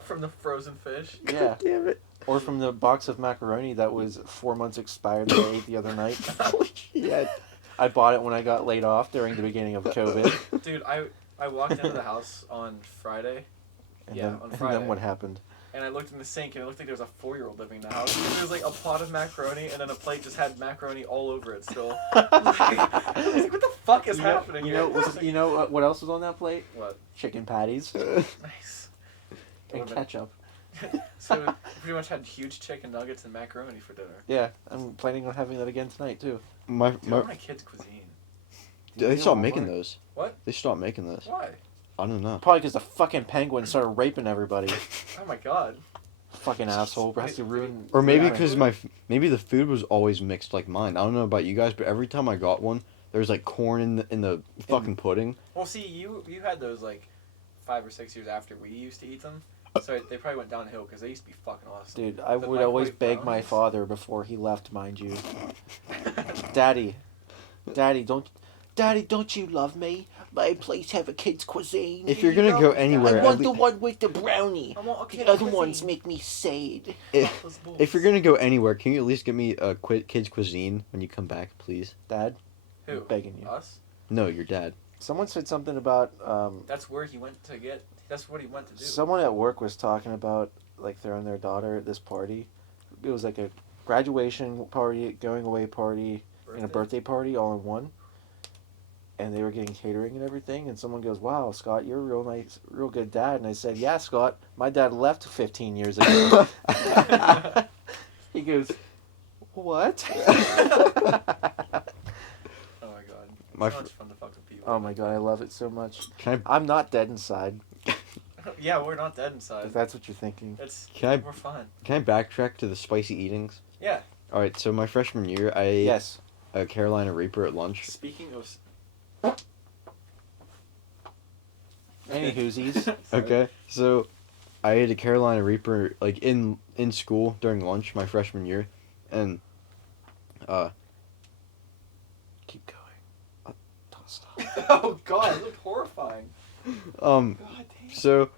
from the frozen fish. Yeah. Damn it. Or from the box of macaroni that was 4 months expired that I ate the other night. Holy shit. I bought it when I got laid off during the beginning of COVID. Dude, I walked into the house on Friday, And Yeah, then, on and Friday. then what happened? and I looked in the sink, and it looked like there was a 4-year-old living in the house. There was like a pot of macaroni, and then a plate just had macaroni all over it still. I was like, what the fuck is happening You here? know what else was on that plate? What? Chicken patties Nice. and ketchup. So we pretty much had huge chicken nuggets and macaroni for dinner. Yeah, I'm planning on having that again tonight too. My, Dude, I my, want my kids' cuisine. they stopped making those. What? They stopped making those. Why? I don't know. Probably because the fucking penguin started raping everybody. Oh my god. Fucking asshole. Has to ruin. Or maybe ruin because everything. maybe the food was always mixed like mine. I don't know about you guys, but every time I got one, there was like corn in the fucking pudding. Well, see, you had those like 5 or 6 years after we used to eat them, so they probably went downhill because they used to be fucking awesome. Dude, I The would always microwave beg my brownies? father before he left, mind you. Daddy, Daddy, don't you love me? May I please have a kid's cuisine? If you're gonna go anywhere, I want at the lea- one with the brownie. I want a The kid's other cuisine. ones make me sad. if you're gonna go anywhere, can you at least get me a kid's cuisine when you come back, please? Dad, Who? I'm begging you. Us? No, your dad. Someone said something about That's where he went to get. That's what he went to do. someone at work was talking about like throwing their daughter at this party. It was like a graduation party, going away party, and a birthday party all in one. And they were getting catering and everything. And someone goes, "Wow, Scott, you're a real nice, real good dad." And I said, "Yeah, Scott, my dad left 15 years ago." He goes, "What?" Oh my god. It's My so much fun to fuck with people. Oh my god, I love it so much. Can I'm not dead inside, Yeah, we're not dead if inside. that's what you're thinking. We're fine. I backtrack to the spicy eatings? Yeah. All right. So my freshman year, I ate Yes. a Carolina Reaper at lunch. Speaking of. Any whoosies. Okay, so I ate a Carolina Reaper like in school during lunch my freshman year, and Keep going. Don't stop. Oh god, it looked horrifying. um God damn. so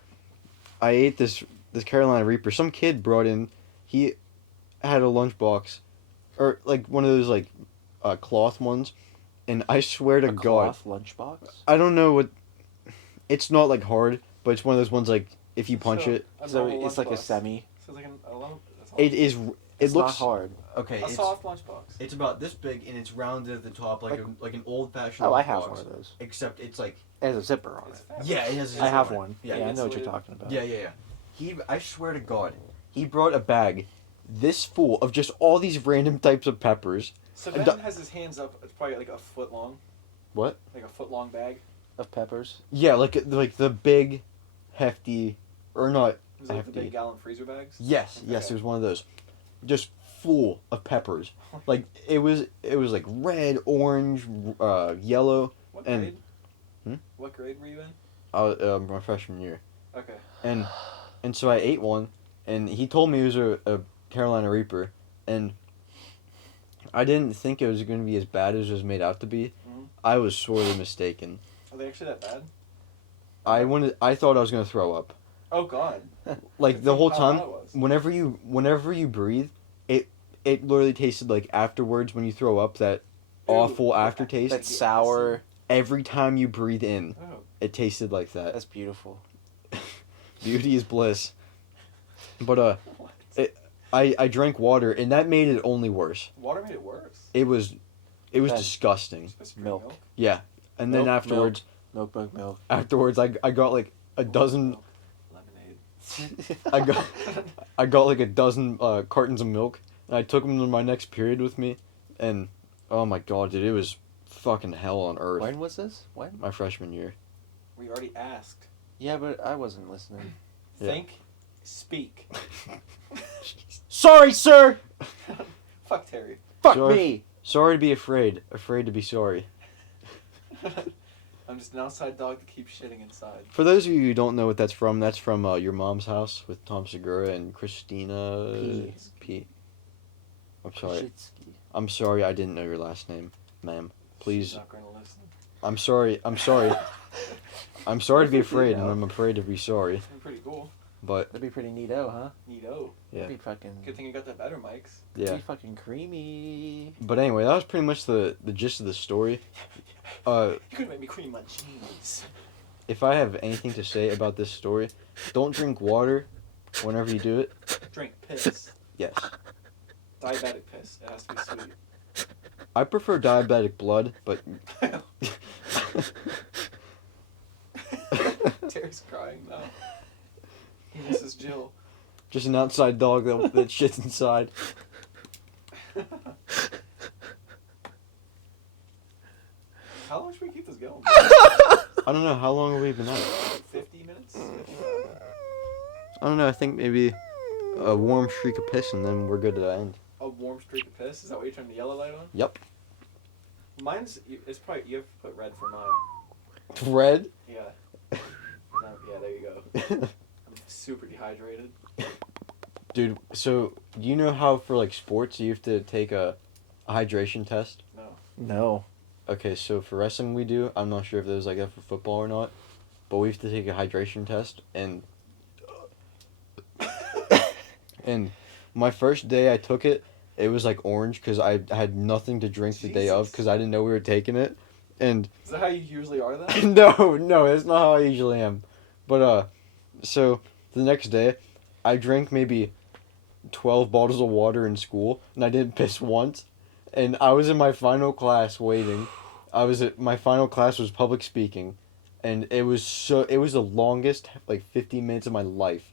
I ate this Carolina Reaper. Some kid brought in, he had a lunchbox, or like one of those like cloth ones, and I swear to A God, cloth lunchbox. I don't know what. It's not like hard, but it's one of those ones like if you punch So, it, So normal it's like a lunchbox. semi. So it's like a lump. it is. It It's looks not hard. okay. A soft lunchbox. It's about this big and it's rounded at the top like an old fashioned. Oh, I have one of those. Except it's like It has a zipper on It's it. fat. yeah, it has. a I have zipper. one. Yeah, Yeah, I know what you're insulated. talking about. Yeah. I swear to God, he brought a bag this full of just all these random types of peppers. So And Ben has his hands up. It's probably like a foot long. What? Like a foot long bag. Of peppers. Yeah, like the big, hefty, or not Is it like the hefty. big gallon freezer bags? Yes, Okay. it was one of those, just full of peppers. Like it was like red, orange, yellow. What And- grade? Hmm? What grade were you in? My freshman year. Okay. And so I ate one, and he told me it was a Carolina Reaper, and I didn't think it was going to be as bad as it was made out to be. Mhm. I was sorely mistaken. Are they actually that bad? I thought I was going to throw up. Oh god. Like the whole How time, hot it was. whenever you breathe, it literally tasted like afterwards when you throw up that Ew. awful aftertaste. That's sour. Every time you breathe in, Oh. it tasted like that. That's beautiful. Beauty is bliss. But What? I drank water and that made it only worse. Water made it worse. It was Ben. disgusting. Supposed to be Milk. Yeah, and then Milk, afterwards, Milk. I got like a dozen. Milk. Lemonade. I got like a dozen cartons of milk, and I took them to my next period with me, and oh my god, dude, it was fucking hell on earth. When was this? When? My freshman year. We already asked. Yeah, but I wasn't listening. Yeah. Think. Speak. Sorry, sir. Fuck Terry. Fuck Sorry. me. Sorry to be afraid to be sorry. I'm just an outside dog that keeps shitting inside. For those of you who don't know what that's from Your Mom's House with Tom Segura and Christina P. P. I'm sorry. Koshitsky. I'm sorry I didn't know your last name, ma'am. She's Please. not gonna listen. I'm sorry. I'm sorry. I'm sorry to be That's a afraid, and female. I'm afraid to be sorry. It's pretty cool. But That'd be pretty neato, huh? Neato. Yeah. That'd be fucking. Good thing you got that better mics. yeah. That'd be fucking creamy. But anyway, that was pretty much the gist of the story. You couldn't make me cream my jeans. If I have anything to say about this story, don't drink water whenever you do it. Drink piss. Yes. Diabetic piss. It has to be sweet. I prefer diabetic blood, but Terry's crying now. He misses Jill. just an outside dog that shits inside. How long should we keep this going? I don't know, how long have we been at? 50 minutes? I don't know, I think maybe a warm streak of piss and then we're good to end. A warm streak of piss? Is that what you're turning the yellow light on? Yep. Mine's, it's probably, you have to put red for mine. Red? Yeah. Yeah, there you go. I'm super dehydrated. Dude, so do you know how for like sports you have to take a hydration test? No. No. Okay, so for wrestling we do. I'm not sure if there's like that for football or not, but we have to take a hydration test, and and my first day I took it, it was like orange because I had nothing to drink the day of Jesus. because I didn't know we were taking it, and Is that how you usually are then? no, that's not how I usually am, but so the next day, I drank maybe 12 bottles of water in school, and I didn't piss once, and I was in my final class waiting. My final class was public speaking, and it was the longest like 15 minutes of my life,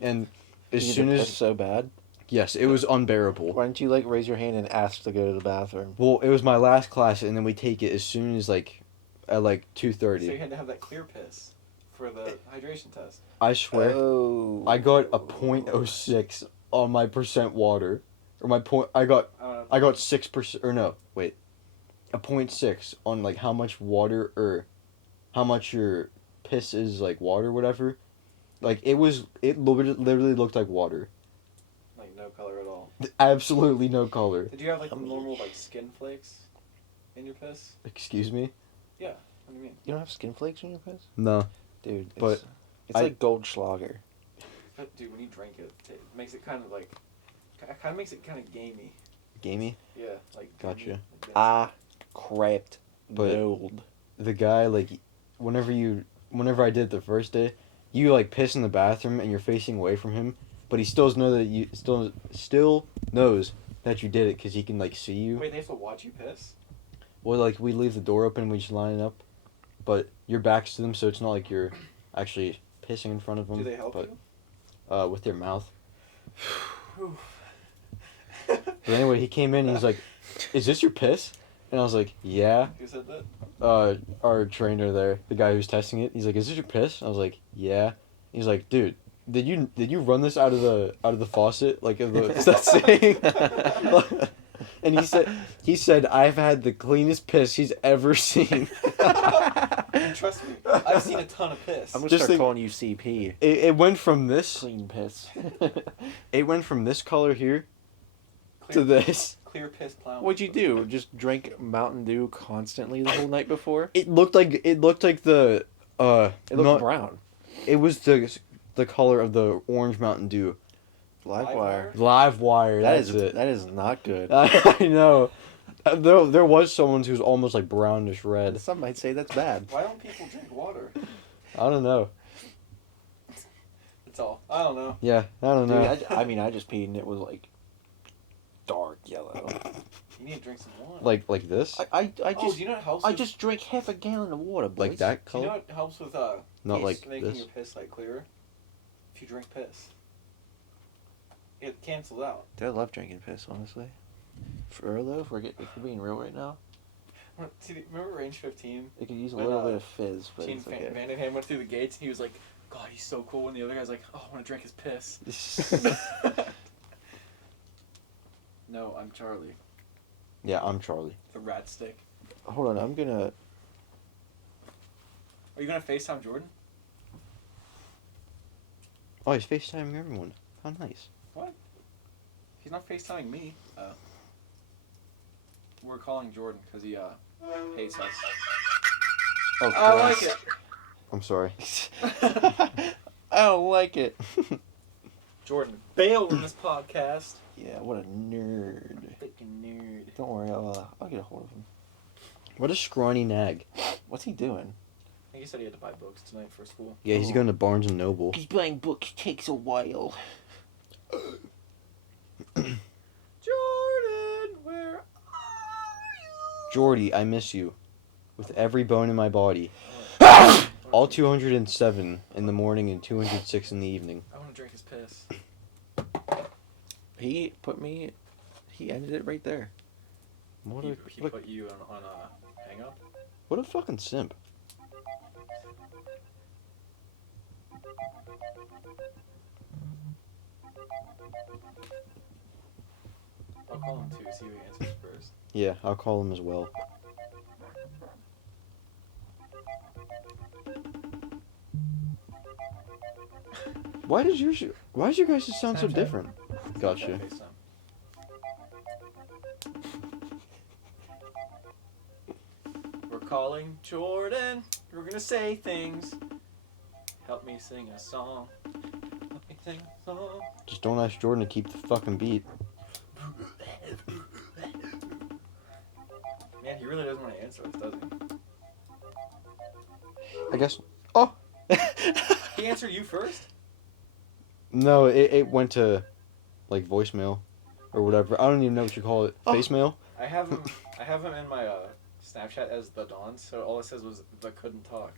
and as You soon need to as piss so bad. yes, it was unbearable. Why don't you like raise your hand and ask to go to the bathroom? Well, it was my last class, and then we take it as soon as like at like 2:30. So you had to have that clear piss for the hydration test. I swear, Oh. I got a .06 on my percent water, or my point. I got 6%, or no, wait, a .6 on like how much water or how much your piss is like water, whatever. Like it literally looked like water. Like no color at all. Absolutely no color. Did you have like the normal like skin flakes in your piss? Excuse me? What do you mean? You don't have skin flakes in your piss? No. Dude, But it's I- like Goldschlager. But dude, when you drink it, it makes it kind of like, makes it kind of gamey. Gamey? Yeah, like. Gotcha. gamey, like Ah, crapped But- gold. The guy, like, whenever I did it the first day, you like piss in the bathroom and you're facing away from him, but he still knows that you did it because he can like see you. Wait, they have to watch you piss? Well, like we leave the door open and we just line it up, but your back's to them, so it's not like you're actually pissing in front of them. Do they help but, you? with their mouth. Whew. But anyway, he came in and he's like, "Is this your piss?" And I was like, "Yeah." Who said that? Our trainer there, the guy who's testing it, he's like, "Is this your piss?" I was like, "Yeah." He's like, "Dude, did you run this out of the faucet like of the is that saying?" And he said I've had the cleanest piss he's ever seen. Trust me, I've seen a ton of piss. I'm gonna Just start think- calling you CP. It went from this Clean piss. it went from this color here Clear, to this. clear piss plowing. What'd you do? Just drink Mountain Dew constantly the whole night before? It looked like the It looked not- brown. it was the color of the orange Mountain Dew. Live Live wire. Live wire. That's it. That is not good. I know. There was someone who's almost like brownish red. Some might say that's bad. Why don't people drink water? I don't know. That's all. I don't know. Yeah, I don't Dude, know. I mean, I just peed and it was like dark yellow. You need to drink some water. Like this? I oh, just do you know what helps? I with, just drank half a gallon of water, boys. Like that Do you know color? what helps with Not like making this. your piss like clearer? If you drink piss, it cancels out. Dude, I love drinking piss, honestly. For real though, if we're being real right now, Remember Range 15? it could use a When, little bit of fizz, but Gene it's okay. Vandenham went through the gates and he was like, "God, he's so cool." And the other guy's like, "Oh, I want to drink his piss." No, I'm Charlie, Yeah, I'm Charlie. the rat stick. Hold on, I'm gonna. Are you gonna FaceTime Jordan? Oh, he's FaceTiming everyone. How nice. What? He's not FaceTiming me. We're calling Jordan because he hates us. Oh, I like it. I'm sorry. I don't like it. Jordan bailed on this podcast. Yeah, what a nerd. Freaking nerd. Don't worry, I'll get a hold of him. What a scrawny nag. What's he doing? I think he said he had to buy books tonight for school. Yeah, he's going to Barnes and Noble. Because buying books takes a while. Jordan, where are you? Jordy, I miss you. With every bone in my body. All 207 in the morning and 206 in the evening. I want to drink his piss. He ended it right there. What He a put you on a hang up. what a fucking simp. I'll call him too, see if he answers first. Yeah, I'll call him as well. Why does your guys' sound so Snapchat. different? Gotcha. FaceTime. We're calling Jordan. We're gonna say things. Help me sing a song. Help me sing a song. Just don't ask Jordan to keep the fucking beat. Man, he really doesn't want to answer us, does I guess. Oh! he? He answered you first? No, it went to, like, voicemail. Or whatever. I don't even know what you call it. Oh. Facemail? I have him in my Snapchat as the Don, so all it says was the couldn't talk.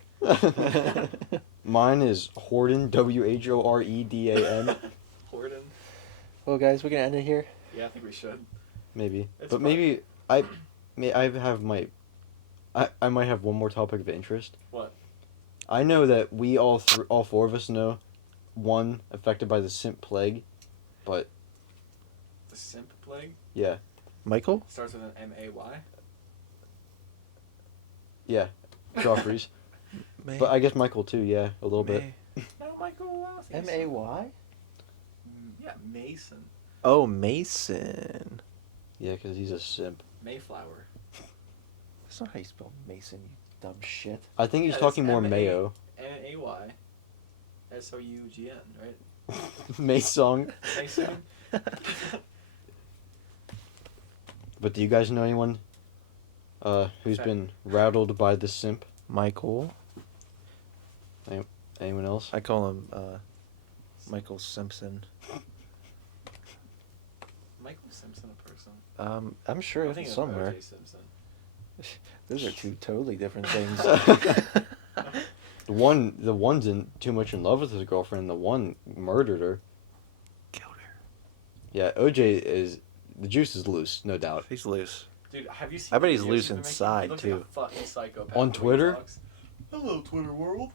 Mine is Horden, Whoredan. Jordan. Well, guys, we're gonna end it here. Yeah, I think we should. Maybe. It's But fun. maybe I might have one more topic of interest. What? I know that we all four of us know one affected by the simp plague, but The simp plague? yeah, Michael? Starts with an M-A-Y? yeah, Joffrey's. But I guess Michael too. Yeah, a little bit. No, Michael. M-A-Y? Yeah, Mason. Oh, Mason. Yeah, because he's a simp. Mayflower. That's not how you spell Mason, you dumb shit. I think he's Yeah, talking it's more M-A- mayo. M-A-Y. S-O-U-G-N, right? Maysong. Mason. But do you guys know anyone who's been rattled by the simp? Michael? Anyone else? I call him, Michael Simpson. Michael Simpson a person? I'm sure I it's think somewhere. O.J. Simpson. Those are two totally different things. The one's too much in love with his girlfriend. The one murdered her. Killed her. Yeah, OJ is the juice is loose, no doubt. He's loose. Dude, have you seen I bet the he's videos loose been making? inside, He looks too. Like a fucking psychopath On the way he Twitter? talks. Hello, Twitter world.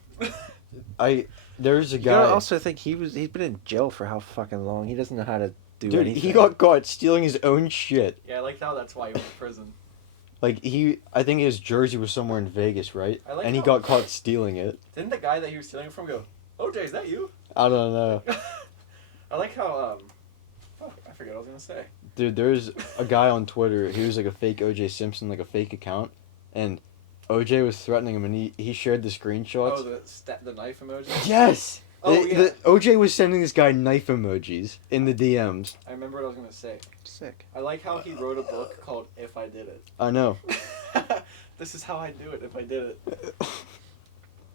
There's a You guy. gotta also think he's been in jail for how fucking long. He doesn't know how to do Dude, anything. he got caught stealing his own shit. Yeah, I like how that's why he went to prison. Like I think his jersey was somewhere in Vegas, right? I like And he how- got caught stealing it. Didn't the guy that he was stealing it from go, OJ, is that you? I don't know. I like how, I forget what I was gonna say. Dude, there's a guy on Twitter. He was like a fake OJ Simpson, like a fake account, and OJ was threatening him, and he shared the screenshots. Oh, the knife emoji? Yes. Oh, yeah. OJ was sending this guy knife emojis in the DMs. I remember what I was gonna say. Sick. I like how he wrote a book called If I Did It. I know. This is how I do it if I did it.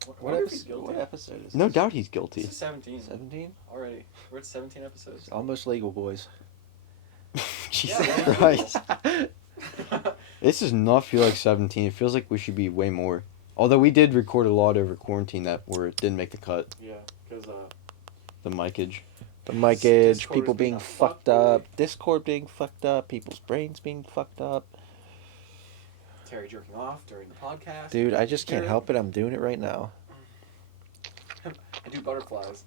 What, Wonder if he's guilty. what episode is No this? doubt he's guilty. This is 17 17? already. We're at 17 episodes. Almost legal, boys. Jesus Yeah, Christ. This does not feel like 17. It feels like we should be way more. Although we did record a lot over quarantine that didn't make the cut. Yeah, because The micage. The micage, Discord people is being being a fucked fuckboy. up, Discord being fucked up, people's brains being fucked up. Terry jerking off during the podcast. Dude, I just can't Terry- help it. I'm doing it right now. I do butterflies.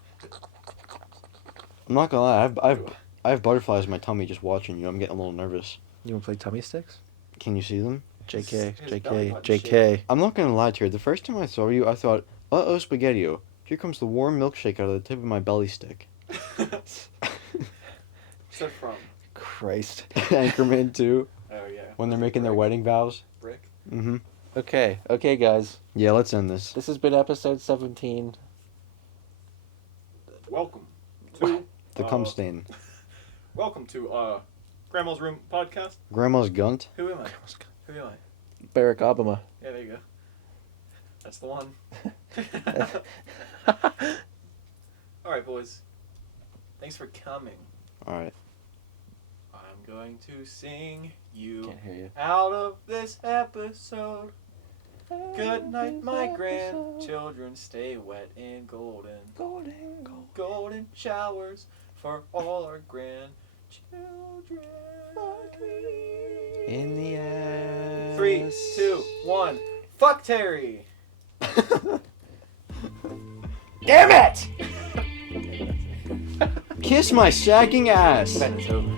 I'm not gonna lie. I have butterflies in my tummy just watching you. I'm getting a little nervous. You wanna play tummy sticks? Can you see them? JK, His belly JK, button JK. I'm not gonna lie to you. The first time I saw you, I thought, uh-oh, spaghetti-o. Here comes the warm milkshake out of the tip of my belly stick. Except from. Christ. Anchorman 2, Oh yeah. when they're making their wedding vows. Brick. Mm-hmm. Okay, guys. Yeah, let's end this. This has been episode 17. Welcome to The cum stain. welcome to Grandma's Room podcast. Grandma's gunt. Who am I? Who am I? Barack Obama. Yeah, there you go. That's the one. All right, boys. Thanks for coming. Alright. I'm going to sing you Can't hear you. out of this episode. Good night, my grandchildren. Stay wet and golden. Golden showers for all our grandchildren. In the ass. 3, 2, 1. Fuck Terry. Damn it! Kiss my sagging ass. That is over.